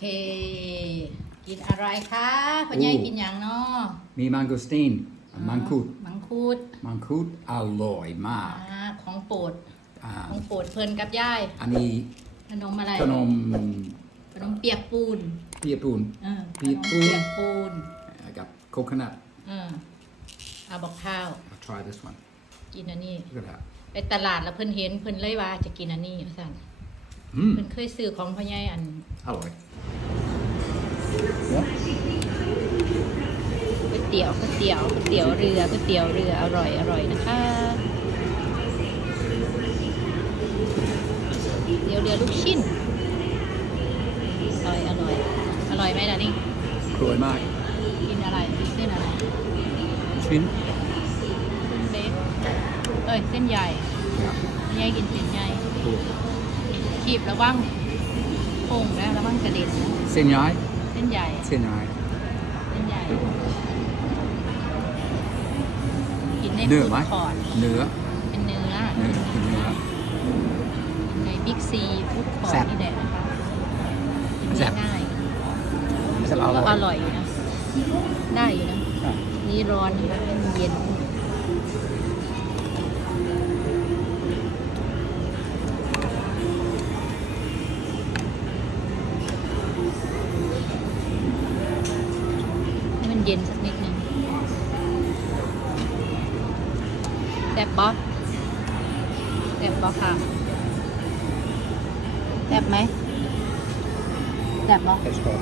เค กินอะไรคะพ่อใหญ่โอ้กินอย่างเนาะมีมังโกสตีนมังคุดมังคุดมังคุดอร่อยมากอ่าของโปรดอ่าของโปรดเพลินกับยายอันนี้ขนมอะไรขนมขนมเปียกปูนเปียปูนเออขเปียนกมปูนเปียกปูนกับโคค o นัทเออเอาบอกข้าว I'll try this one กินอันนี้ look at that ไปตลาดแล้วเพิ่นเห็นเพิ่นเลยว่าจะกินอันนี้ว่าสั่น อืมเพิ่นเคยซื้อของพ่อใหญ่อัน อร่อยเนอะก๋วยเตี๋ยวก๋วยเตี๋ยวก๋วยเตี๋ยวเรือก๋วยเตี๋ยวเรืออร่อยอร่อยนะคะเตี๋ยวเรือลูกชิ้นอร่อยอร่อยอร่อยไหมล่ะนี่อร่อยมาก กินอะไรกินเส้นอะไรชิ้นเส้นเล็กเอ้ยเส้นใหญ่ครับใหญ่กินเส้นใหญ่ถูก ขีบระวังโป่งแล้วระวังกระเด็นนะเส้นใหญ่เส้นใหญ่เส้นใหญ่เส้นใหญ่ กินในเนื้อฟู้ไหมดคอร์ทเนื้อเป็นเนื้อเนื้อกินเนื้อในบิ๊กซีฟู้ดคอแซ่ร์บนี่แหละนะคะกินแซ่บ ง่ายไม่ใช่เราๆอแล้วร่ก็อยอร่อยอยู่นะ ได้อยู่นะอะนี่ร้อนนะคะให้มันเย็น เย็นสักนิดนึงแซ่บป๊อแซ่บป๊อค่ะแซ่บไหมแซ่บป๊อเผ็ดก่อน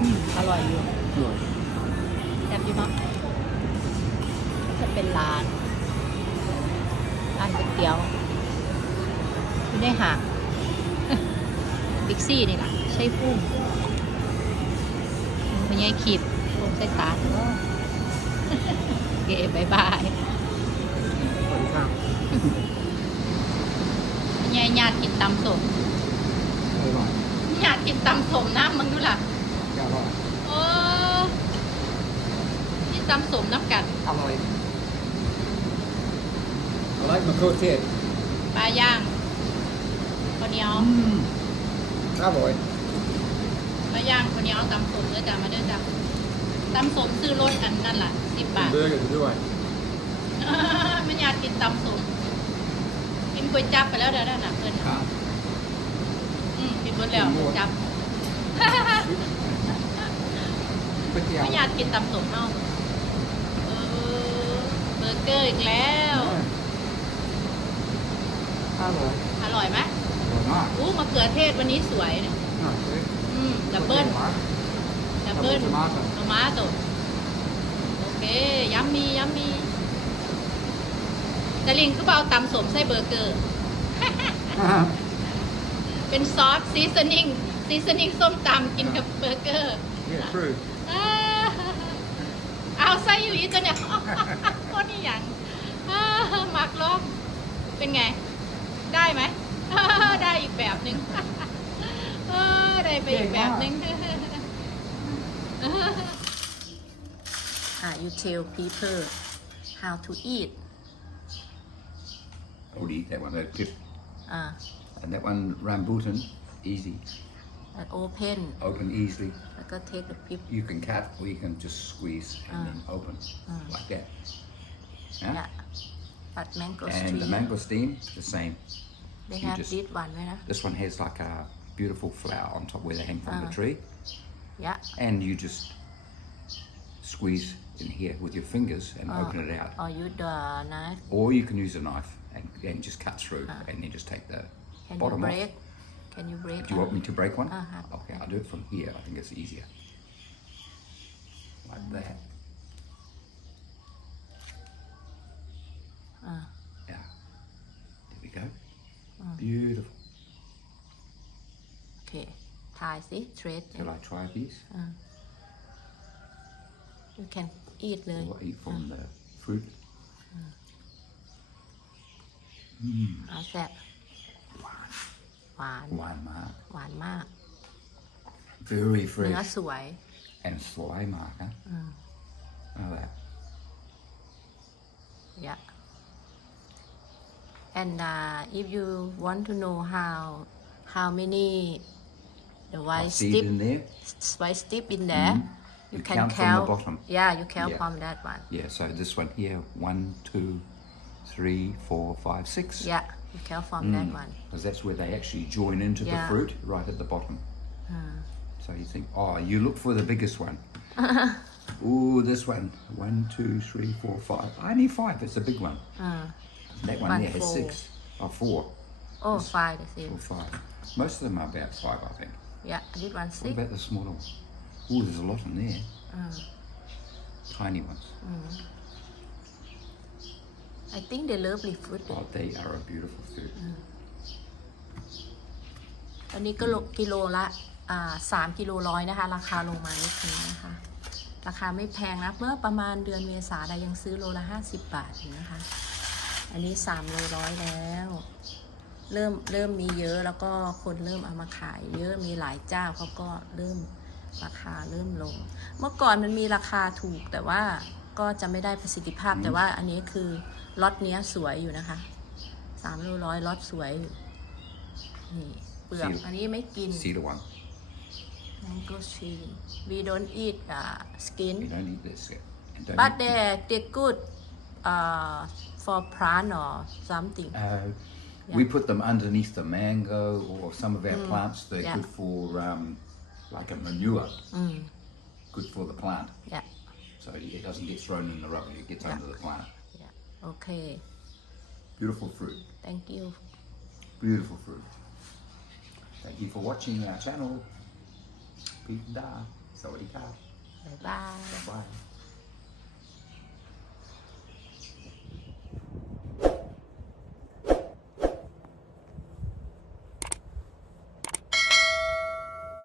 อืมอร่อยอยู่อร่อยแซ่บอยู่เนาะจะเป็นร้าน ร้านก๋วยเตี๋ยวอยู่ในห้างบิ๊กซี่นี่แหละใช่พุ่ม มันยังขีดผมใส่ตาเนาะเก๋บายบายสวัสดีครับมันยังญาติกินตำสมอร่อยญาติกินตำสมน้ำมึงดูล่ะอร่อยโอ้ที่ตำสมน้ำกัดอร่อย I like มะเขือเทศปลาย่างข้าวเหนียวอืมอร่อย ปลาย่างข้าวเหนียวตำสมเด้อจ้ามาเด้อจ้าตำสมซื้อรถอันนั่นล่ะสิบบาทเบอร์กันด้วยมันอยากกินตำสมกินก๋วยจับไปแล้วเดี๋ยวนั่นน่ะเพิ่นครับอืมกินหมดแล้วกินหมดก๋วยจับก๋วยเตี๋ยวไม่อยากกินตำสมเนาะเออเบอร์เกอร์อีกแล้วอร่อยอร่อยไหมอร่อยมากอู้มะเขือเทศวันนี้สวยเนี่ยอะเฮ้ยอืม ดับเบิ้ลดับเบิ้ลดับเบิ้ลมาสมามาตัวโอเคยัมมี่ยัมมี่แต่ลิงก็เอาตำสมใส่เบอร์เกอร์ เป็นซอสซีซันนิ่งซีซันนิ่งส้มตำกินกับเบอร์เกอร์ เอาไส้หลีจะเนี่ยคนนี้อย่างมักล้อมเป็นไง ได้ไหม ได้อีกแบบหนึ่ง ได้ไปอีกแบบหนึ่ง อ่า you tell people how to eat I would eat that one. That pip. อ่า And that one, rambutan, easy. and open Open easily. แล้วก็ take the pip You can cut or you can just squeeze and then open like that. Yeah? yeah but mango And the street mangosteen, the same. they you have just- this one ไหมนะ This one has like a beautiful flower on top where they hang from the Ah. tree. yeah And you just squeeze in here with your fingers and Ah. open it out. or you the knife Or you can use a knife and, and just cut through and then just take the can you bottom break off. can you break Do you want me to break one? Uh-huh. Okay, I'll do it from here. I think it's easier. Like that. Ah. Yeah. There we go. Beautiful. โอเคถ่ายสิ trade Shall I try these? you can eat เลย Or eat from the fruit? เอาแซ่บหวาน One mark. หวานมาก Very เนื้อ fresh. สวย And slime mark, huh? Oh, that. yeah and uh, if you want to know how how many the I've white seed in there. white strip in there Mhm. you You can count from the bottom. yeah you count Yeah. from that one Yeah, so this one here, one, two, three, four, five, six. yeah you count from mm. that one Because that's where they actually join into the fruit, right at the bottom. Hmm. So you think, oh, you look for the biggest one. Ooh, this one. One, two, three, four, five. I need five. It's a big one. Hmm. That one One, there has four. six. Oh, four. oh five that's it Or five. Most of them are about five, I think. Yeah this one What six about the smaller one? Ooh, there's a lot in there. Tiny ones. I think they lovely fruit Oh, they are a beautiful fruit. อันนี้ก็โลกิโลละอ่าสามกิโลร้อยนะคะ ราคาลงมานิดนึงนะคะ ราคาไม่แพงนะ เมื่อประมาณเดือนเมษาเรายังซื้อโลละห้าสิบบาทอยู่นะคะ อันนี้สามโลร้อยแล้ว เริ่มเริ่มมีเยอะแล้วก็คนเริ่มเอามาขาย เยอะมีหลายเจ้าเขาก็เริ่มราคาเริ่มลง เมื่อก่อนมันมีราคาถูกแต่ว่าก็จะไม่ได้ประสิทธิภาพแต่ว่าอันนี้คือล็อตเนี้ยสวยอยู่นะคะสามโลร้อยล็อตสวยอยู่นี่เปลือก See you. อันนี้ไม่กิน Cedar one. mango sheen we don't eat uh, skin You don't eat this yet. And don't but eat- they they good uh, for plant or something Uh, We put them underneath the mango or some of our plants. They're Yeah. good for um, like a manure. Good for the plant. yeah So it doesn't get thrown in the rubber. It gets under the plant. yeah okay Beautiful fruit. thank you Beautiful fruit. Thank you for watching our channel. Peter Da. Sawadee ka. bye bye Bye.